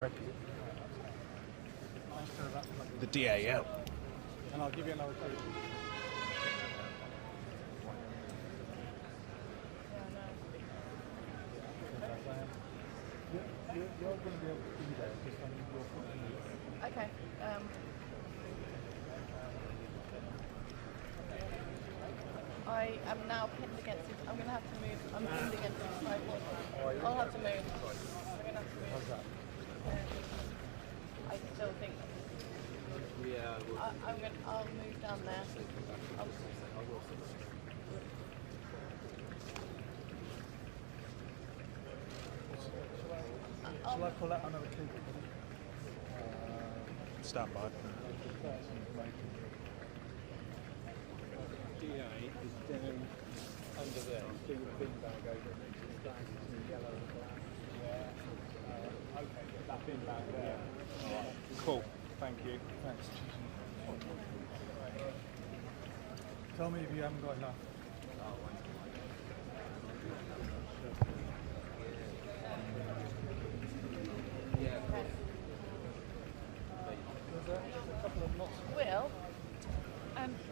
The DAL. And I'll give you another code. You're going to be able to do that just on your foot. Okay. I am now pinned against it. I'm going to have to move. I'm pinned against the sidewalk. I'll have to move. I'm going to have to move. How's that? I still think. Yeah. I'll move down there. Shall I pull out another cable? Stand by. DA is down under there. See your bin bag over it. It's black and yellow and black. Yeah. Okay, that bin bag there. Alright. Cool. Thank you. Thanks. Tell me if you haven't got enough. Will,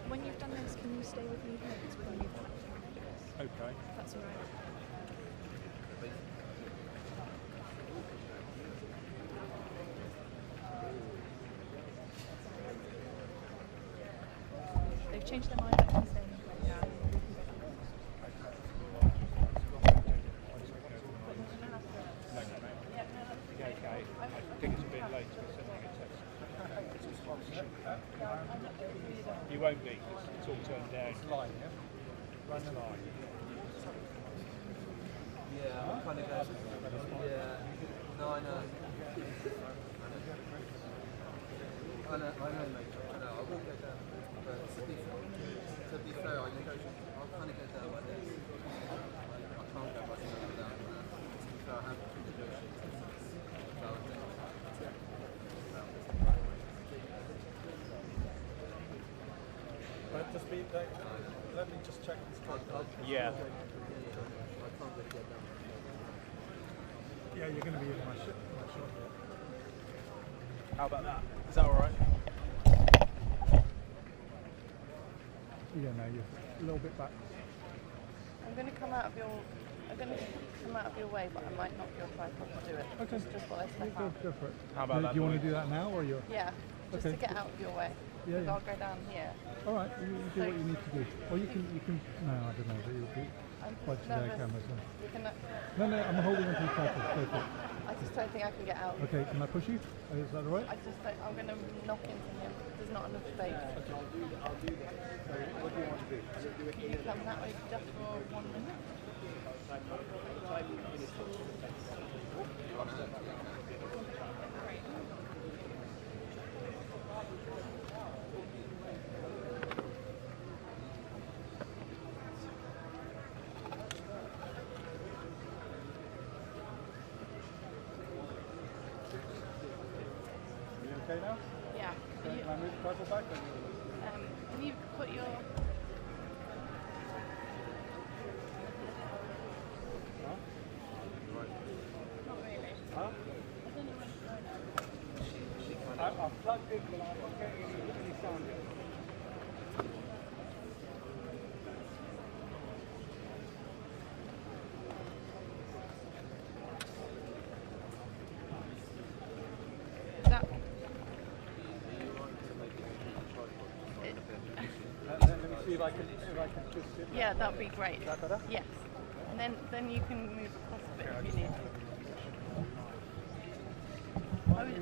when you've done this, can you stay with me here? Because we're going to move back to Okay. That's all right. They've changed their mind. I can stay. Yeah. Okay. I think it's a bit late to be sending a text. You won't be, 'cause it's all turned down. Line, yeah? Run the line. Yeah, I'm kind of going. Yeah. No, I know. I know, mate. I know. I will go down. But to be fair, I'll kind of go down like this. I can't go much further down than that. To be fair, I have to negotiate. But just be, let me just check this code. Yeah. I can't really get down. Yeah, you're going to be in my shot. How about that? Is that alright? Yeah, no, you're a little bit back. I'm going to come out of your. I'm going to come out of your way, but I might not be able to do it. Okay. Just while I step out. Go for it. How about that? Do you want to do that now or you're? Yeah. Just Okay. to get out of your way. Yeah, Because yeah. I'll go down here. All right, you do what you need to do. Or you can. No, I don't know. You'll be I'm quite just to their nervous. cameras. You can, No, I'm holding onto the traffic. Go for it. I just don't think I can get out. Okay, can I push you? Is that all right? I just don't. I'm going to knock into him. There's not enough space. I'll do that. What do you want to do? Can you come that way just for 1 minute? You okay now? Yeah. Can you, Can I move the tripod back? can you put your... Huh? Not really. Huh? I don't know when to go now. I've plugged in, but I'm not getting any sound yet. That, Let me see if I can twist it. yeah, that would be great. Is that better? Yes. And then you can move across a bit if you need.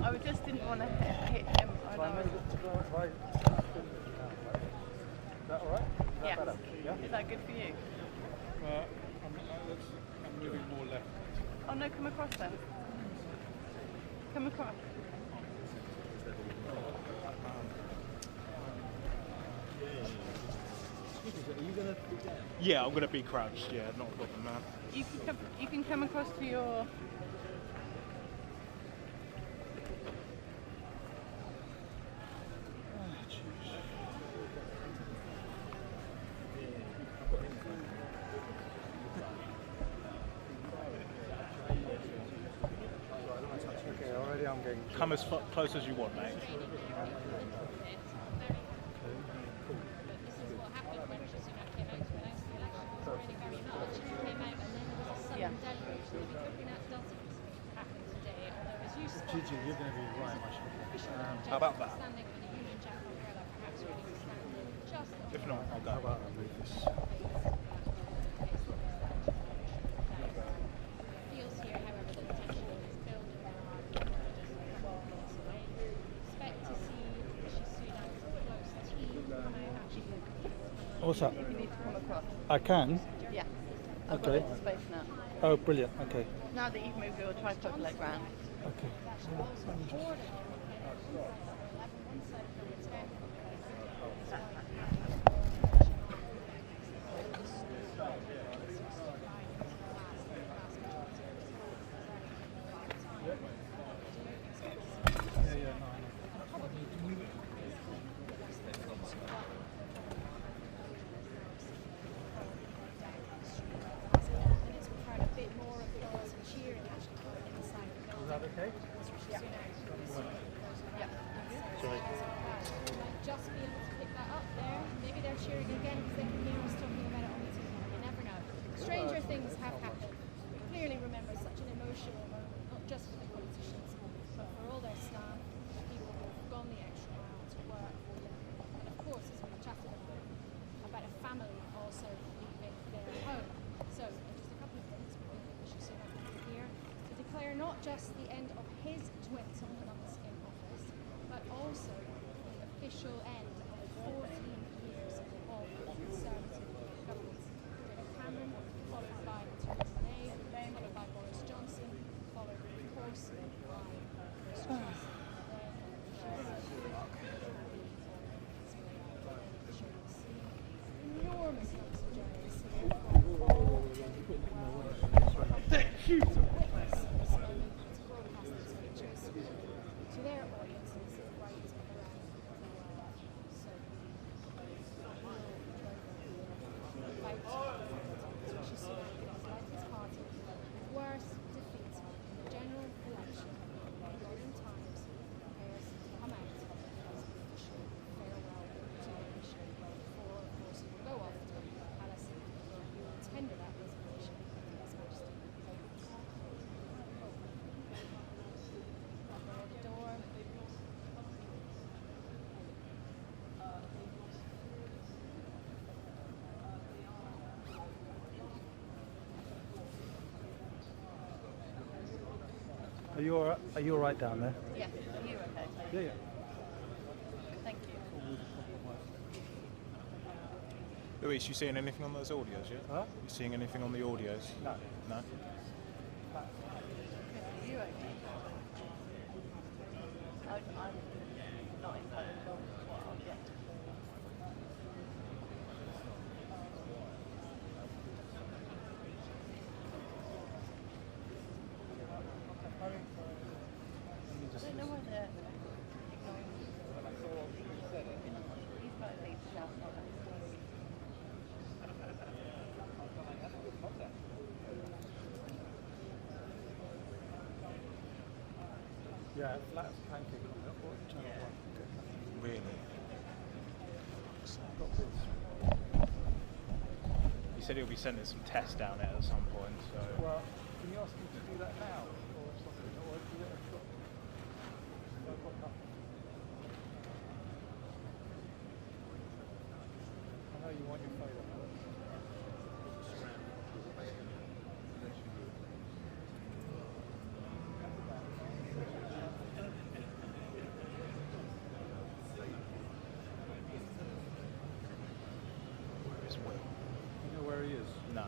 I just didn't want to hit him. I If I know. move it to the right. Is that all right? Is that Yes. better? Yeah? Is that good for you? I'm moving more left. Oh no, come across then. Come across. Yeah, I'm going to be crouched. Yeah, not a problem, man. You can come across to your. Come as close as you want, mate. Yeah. Gigi, you're going to be right, my How about that? If not, I'll go. How about I move this? Feels here, however, that the tension is building around expect to see Rishi Sunak's close team come out actually. What's that? You need to come across. I can? Yeah. I've Okay. got lots of space now. Oh, brilliant. Okay. Now that you've moved your tripod leg round. Okay. Okay. Just be able to pick that up there. Maybe they're cheering again because they can hear us talking about it on the TV. You never know. Stranger things have happened. Clearly remember such an emotional moment, not just for the politicians, but for all their staff, the people who've gone the extra mile to work for them. And of course, as we've chatted about a family also leaving their home. So in just a couple of minutes, we're going to Rishi Sunak here to declare not just the end of his 20 months in office, but also the official end of 14 years of Conservative governments. David Cameron, followed by Theresa May, followed by Boris Johnson, followed of course by Liz Truss. Enormous numbers of journalists here from all over the world to witness this moment, to broadcast these pictures to their audiences right around the world. So, Rishi Sunak has led his party to the worst defeat in the general election in modern times, prepares to come out as the official farewell declaration before, of course, he will go off to the palace where he will tender that resignation to His Majesty. At the door. Are you all right down there? Yeah. Are you okay? Yeah, yeah. Thank you. Louise, you seeing anything on those audios yet? Huh? You seeing anything on the audios? No. No? Are you okay? I'm not entirely sure what I'll get. I don't know whether ignoring you. You've got to leave the shout out. Yeah, flat as a pancake coming up. What? Channel 1. Really? Got bits. He said he'll be sending some tests down it at some point, so... Well, can you ask him to do that now? Or something? Or do it at shop? I've got nothing. I know you want your favourite. Where's Will? You know where he is? No.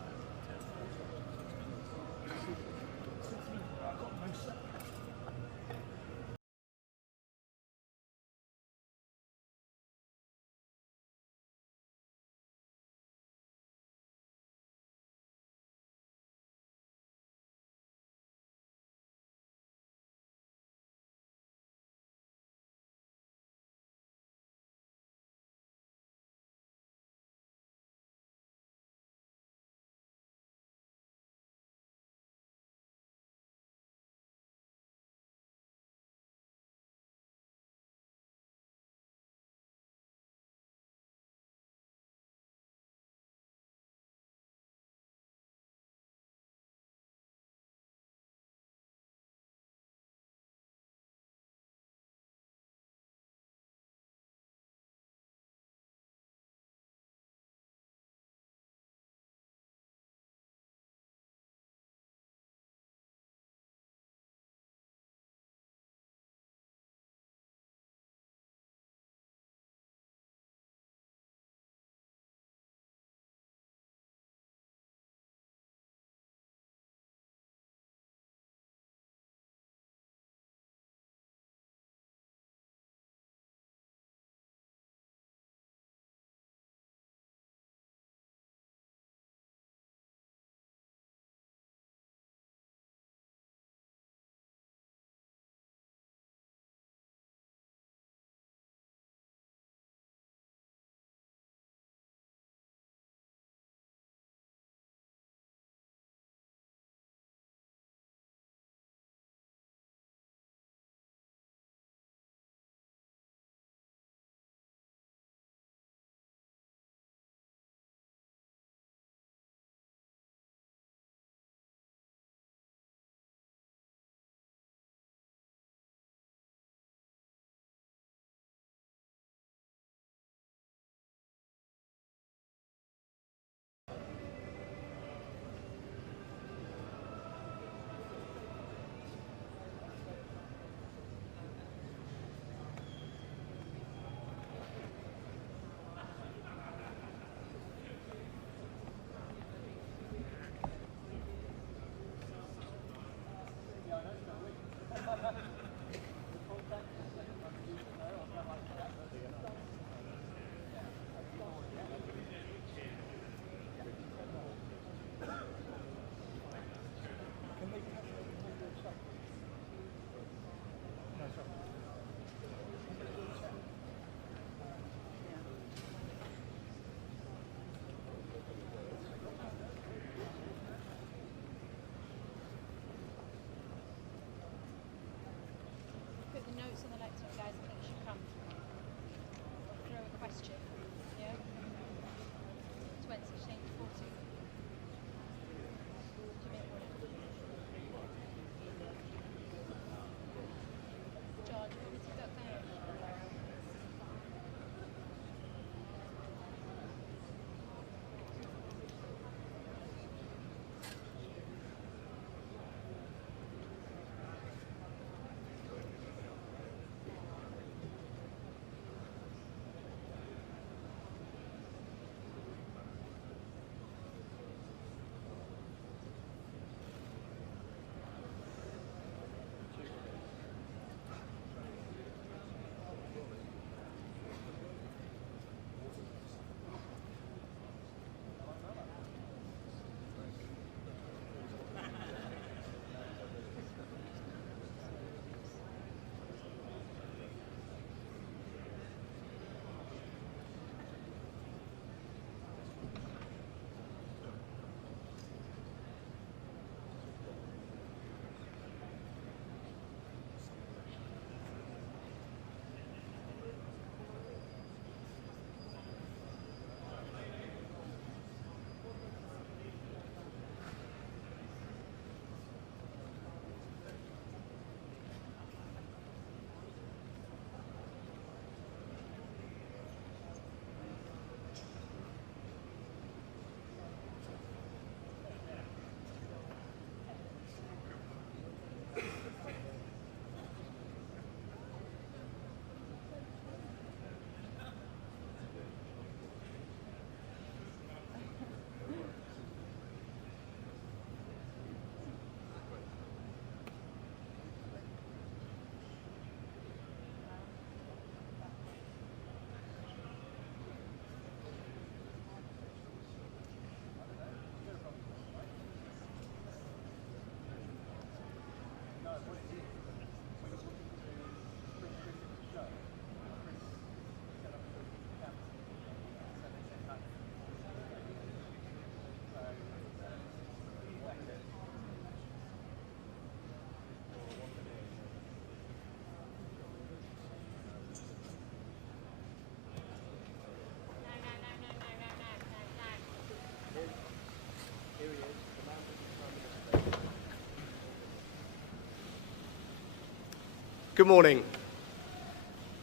Good morning.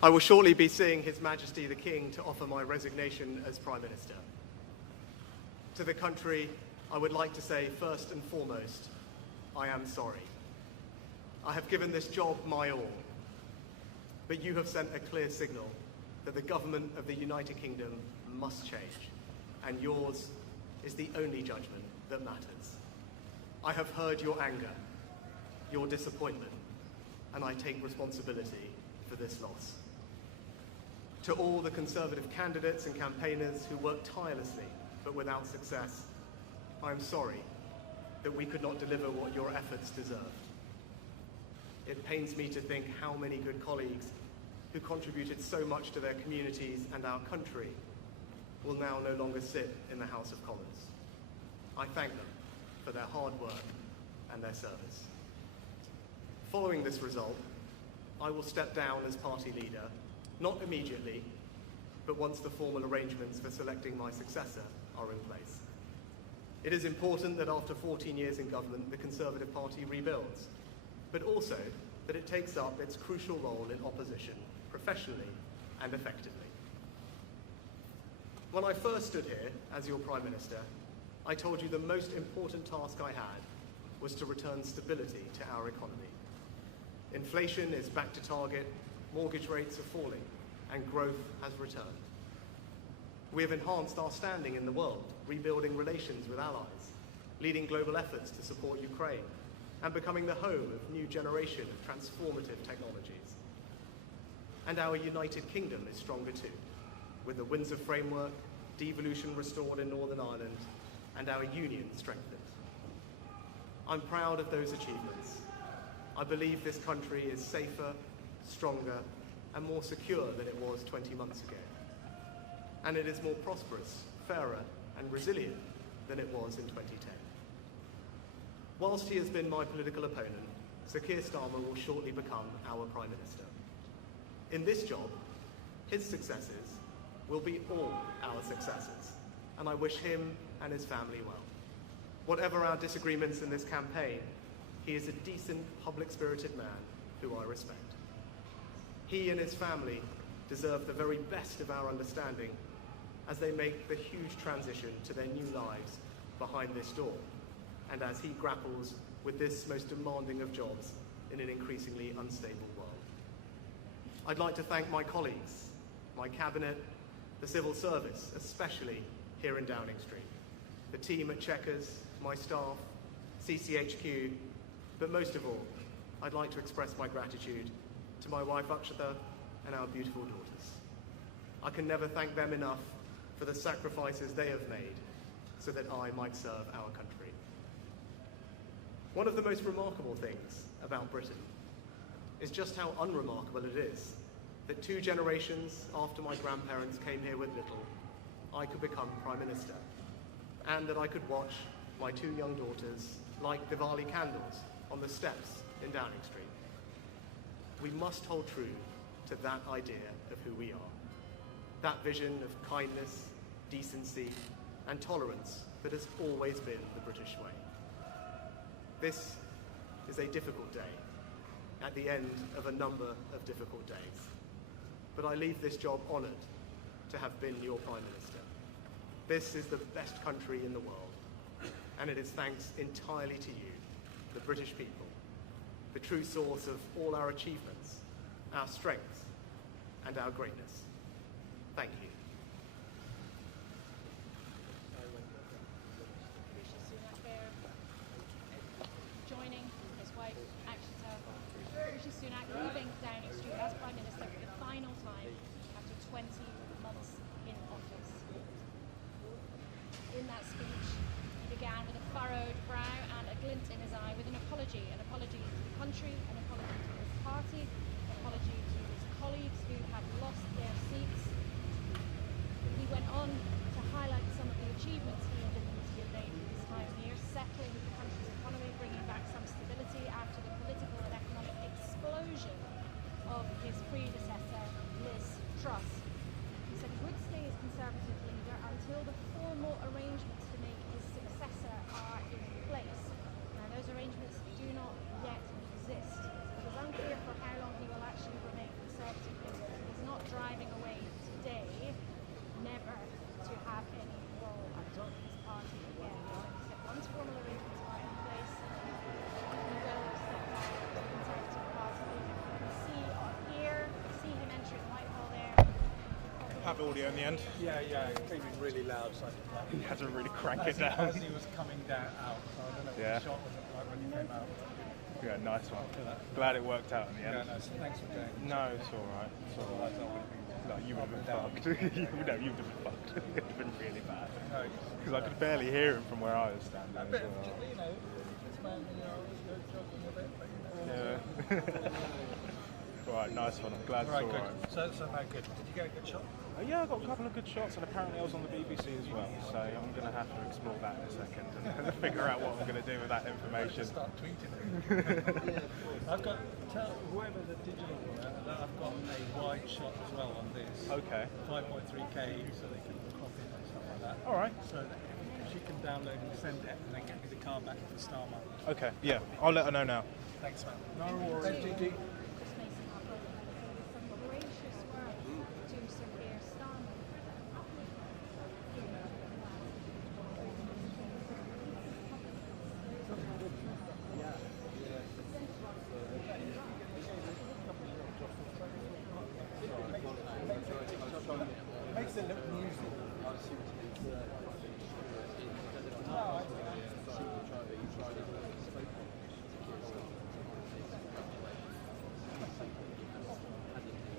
I will shortly be seeing His Majesty the King to offer my resignation as Prime Minister. To the country, I would like to say first and foremost, I am sorry. I have given this job my all, but you have sent a clear signal that the government of the United Kingdom must change, and yours is the only judgment that matters. I have heard your anger, your disappointment, and I take responsibility for this loss. To all the Conservative candidates and campaigners who worked tirelessly but without success, I am sorry that we could not deliver what your efforts deserved. It pains me to think how many good colleagues who contributed so much to their communities and our country will now no longer sit in the House of Commons. I thank them for their hard work and their service. Following this result, I will step down as party leader, not immediately, but once the formal arrangements for selecting my successor are in place. It is important that after 14 years in government, the Conservative Party rebuilds, but also that it takes up its crucial role in opposition professionally and effectively. When I first stood here as your Prime Minister, I told you the most important task I had was to return stability to our economy. Inflation is back to target, mortgage rates are falling, and growth has returned. We have enhanced our standing in the world, rebuilding relations with allies, leading global efforts to support Ukraine, and becoming the home of a new generation of transformative technologies. And our United Kingdom is stronger too, with the Windsor Framework, devolution restored in Northern Ireland, and our union strengthened. I'm proud of those achievements. I believe this country is safer, stronger, and more secure than it was 20 months ago. And it is more prosperous, fairer, and resilient than it was in 2010. Whilst he has been my political opponent, Sir Keir Starmer will shortly become our Prime Minister. In this job, his successes will be all our successes, and I wish him and his family well. Whatever our disagreements in this campaign, he is a decent, public-spirited man who I respect. He and his family deserve the very best of our understanding as they make the huge transition to their new lives behind this door, and as he grapples with this most demanding of jobs in an increasingly unstable world. I'd like to thank my colleagues, my cabinet, the civil service, especially here in Downing Street, the team at Chequers, my staff, CCHQ, but most of all, I'd like to express my gratitude to my wife Akshata and our beautiful daughters. I can never thank them enough for the sacrifices they have made so that I might serve our country. One of the most remarkable things about Britain is just how unremarkable it is that 2 generations after my grandparents came here with little, I could become Prime Minister, and that I could watch my 2 young daughters light Diwali candles on the steps in Downing Street. We must hold true to that idea of who we are, that vision of kindness, decency, and tolerance that has always been the British way. This is a difficult day, at the end of a number of difficult days, but I leave this job honoured to have been your Prime Minister. This is the best country in the world, and it is thanks entirely to you, the British people, the true source of all our achievements, our strengths, and our greatness. Thank you. Rishi Sunak there, joining his wife, Akshata. Rishi Sunak leaving Downing Street as Prime Minister for the final time after 20 months in office. In that speech, he began with a furrowed brow and a glint in his eye with an apology to the country, an apology to his party, an apology to his colleagues who have lost their seats. have audio in the end. Yeah, it came in really loud, so I You had to really crank as it down. As he was coming down out, so I don't know what Yeah. the shot was like when he came out. Yeah, nice one. Glad it worked out in the end. Yeah, no, so thanks for doing it. No, it's all right. It's all right. No, you would have been fucked. you would have been fucked. It would have been really bad. Because I could barely hear him from where I was standing. I As bet, well. you know, this man, you know, was jogging a bit, but you know. Yeah. Right, nice one. I'm glad Right, it's all good. right. So no good. Did you get a good shot? Yeah, I got a couple of good shots, and apparently I was on the BBC as well. So I'm going to have to explore that in a second and figure out what I'm going to do with that information. Start tweeting it. I've got, tell whoever the digital one, that I've got a wide shot as well on this. Okay. 5.3K, so they can crop it and stuff like that. All right. So that if she can download and send it, and then get me the car back for Starmer. Okay. Yeah, I'll let her know now. Thanks, man. No worries. Just Mason our brother had some gracious words to Sir Keir Starmer. Makes it look musical.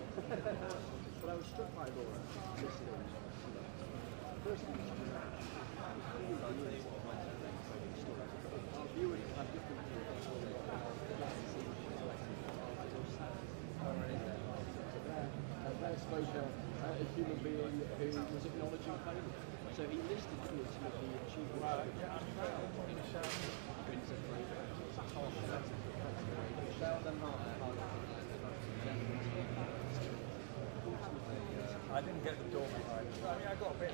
But I was struck by Laura yesterday. First, our viewers have different views. There spoke a human being who was acknowledging failure. So he listed some of the achievements. I didn't get the door behind. I mean, I got a bit.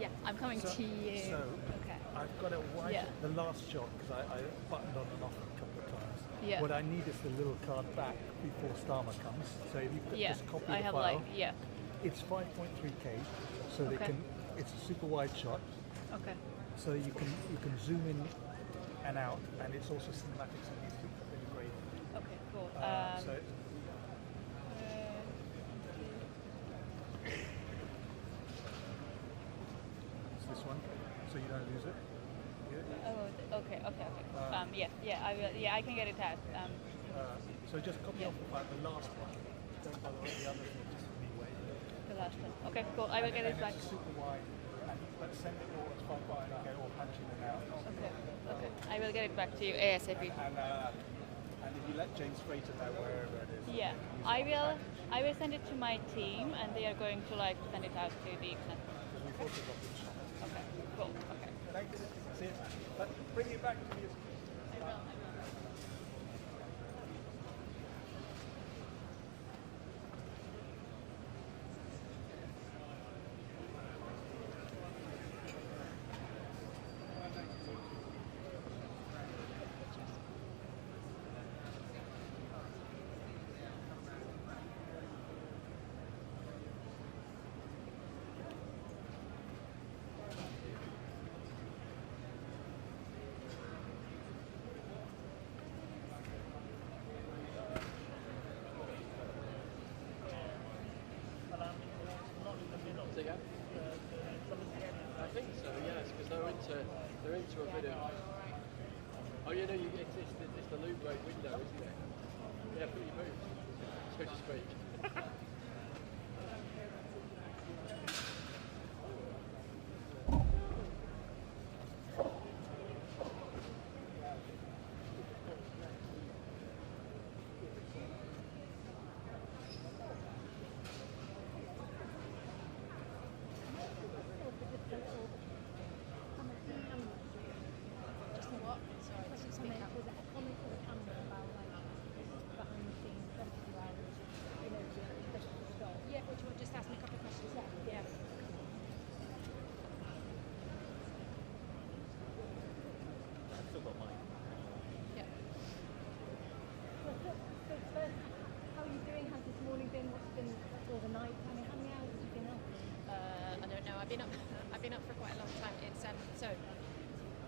Yeah, I'm coming to you. So, Okay. I've got it right Yeah. at the last shot because I buttoned on and off a couple of times. Yeah. What I need is the little card back before Starmer comes. So if you put Yeah, this copy I of the have file, like, yeah. it's 5.3K, so they Okay. can. It's a super wide shot, Okay. so you can zoom in and out, and it's also cinematics on YouTube. Really great. Okay, cool. So it's this one, so you don't lose it. okay. Yeah, I will. Yeah, I can get it out. So just copy Yeah. off the file, the last one. Don't bother with the others, just be waiting. The last one. Okay, cool. I will get it back. It's super wide, and let's send it all as far by and go all punching it out. Okay. I will get it back to you ASAP. And if you let James Frater know wherever it is. Yeah, I will send it to my team, and they are going to like send it out to the extent. Because we photographed the shop. Okay, cool. Okay. Thanks. See you. But bring it back to me. I will. I think so, yes, because they're into a bit of. Oh, you know, it's the loo break window, isn't it? Yeah, pretty moved, so to speak. Just a what? Sorry, to speak up. Was it a comment to the camera about like behind the scenes rescue hours, you know, the stop? Yeah, would you want just ask me a couple of questions? Yeah. I've still got mine. Yeah. So first, how are you doing? How's this morning been? What's been all the night? I mean, how many hours have you been up? I don't know. I've been up for quite a long time. It's so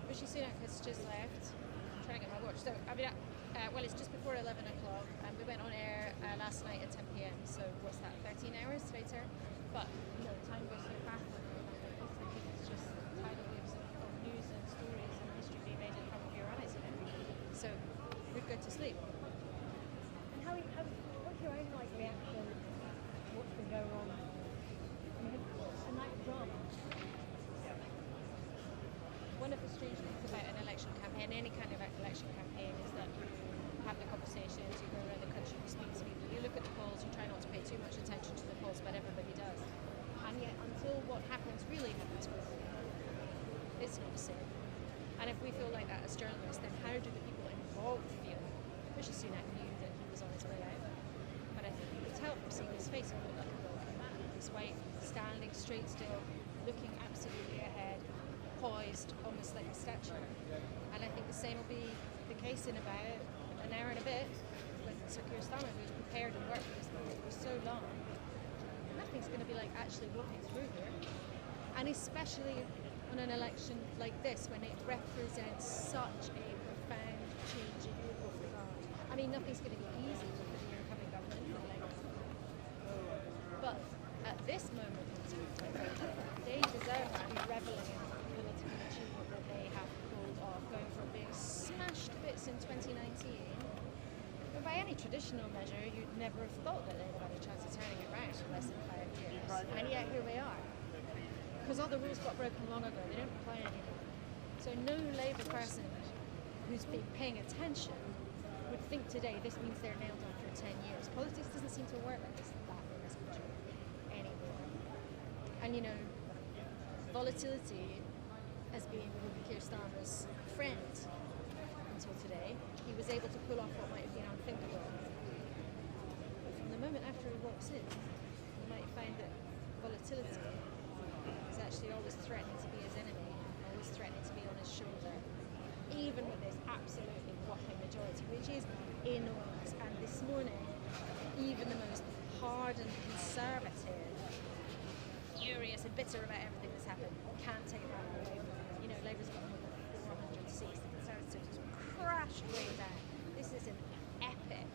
Rishi Sunak has just left. I'm trying to get my watch. So I've been up. Well, it's just before 11 o'clock, and we went on air last night at 10 p.m. So what's that? 13 hours later. But you know, time goes so fast. Because it's just tidal waves of news and stories and history being made in front of your eyes. So we'd go to sleep. And what's your own like reaction? What's been going on? I mean, a night of drama. One of the strange things about an election campaign, any kind of election campaign, is that you have the conversations, you go around the country, you speak to people, you look at the polls, you try not to pay too much attention to the polls, but everybody does. And yet, until what happens really happens with it, it's not the same. And if we feel like that as journalists, then how do the people involved feel? Rishi Sunak knew that he was on his way out, but I think you could tell from seeing his face, he looked like a broken man. His wife standing straight still, looking absolutely ahead, poised, almost like a statue. And I think the same will be the case in about an hour and a bit with Sir Keir Starmer, who's prepared and worked for this moment for so long. Nothing's going to be like actually walking through here. And especially on an election like this, when it represents such a profound change in local regard. I mean, nothing's going to be easy for the incoming government for the Labour government. But at this moment in time, they deserve to be reveling in the political achievement that they have pulled off, going from being smashed to bits in 2019. And by any traditional measure, you'd never have thought that they'd have had a chance of turning it around in less than 5 years. And yet here we are. Because all the rules got broken long ago, they don't apply anymore. So no Labour person who's been paying attention would think today this means they're nailed on for 10 years. Politics doesn't seem to work like this in this country anymore. And you know, volatility has been Keir Starmer's friend until today. He was able to pull off what might have been unthinkable. But from the moment after he walks in, you might find that volatility is actually always threatening to be his enemy, always threatening to be on his shoulder, even with his absolutely whopping majority, which is enormous. And this morning, even the most hardened conservative, furious and bitter about everything that's happened, can't take that away from him. You know, Labour's got more than 400 seats, the Conservatives crashed way down. This is an epic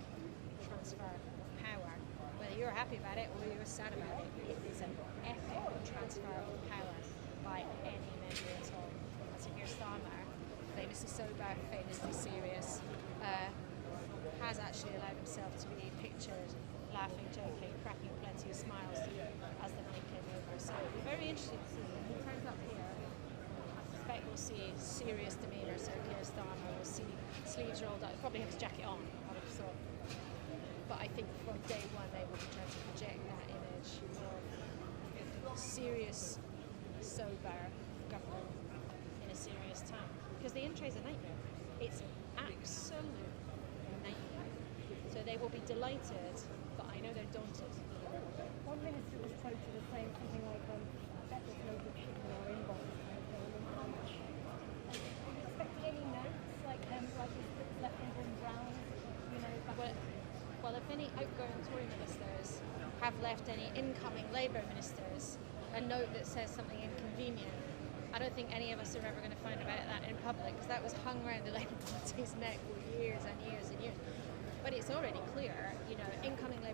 transfer of power. Whether you're happy about it or you're sad about it, it is an epic transfer of power by any measure at all. And so Keir Starmer, famously sober, famously serious, has actually allowed himself to be pictured laughing, joking, cracking plenty of smiles as the night came over. So it'll be very interesting to see when he turns up here. I suspect we'll see serious demeanour. So Keir Starmer, we'll see sleeves rolled up, probably have his jacket on, I would So, but I think from day one they will be trying to project that image of serious, sober government in a serious time. Because the intro is a nightmare. It's absolute nightmare. So they will be delighted, but I know they're daunted. One minister was quoted as saying something like, I bet there's loads of shit in our inbox kind of thing. And how much? Are you expecting any notes? Like it's left in brown, you know, back Well, if any outgoing Tory ministers have left any incoming Labour ministers a note that says something inconvenient, I don't think any of us are ever going to find about that in public, because that was hung around the Labour Party's neck for years and years and years. But it's already clear, you know, incoming Labour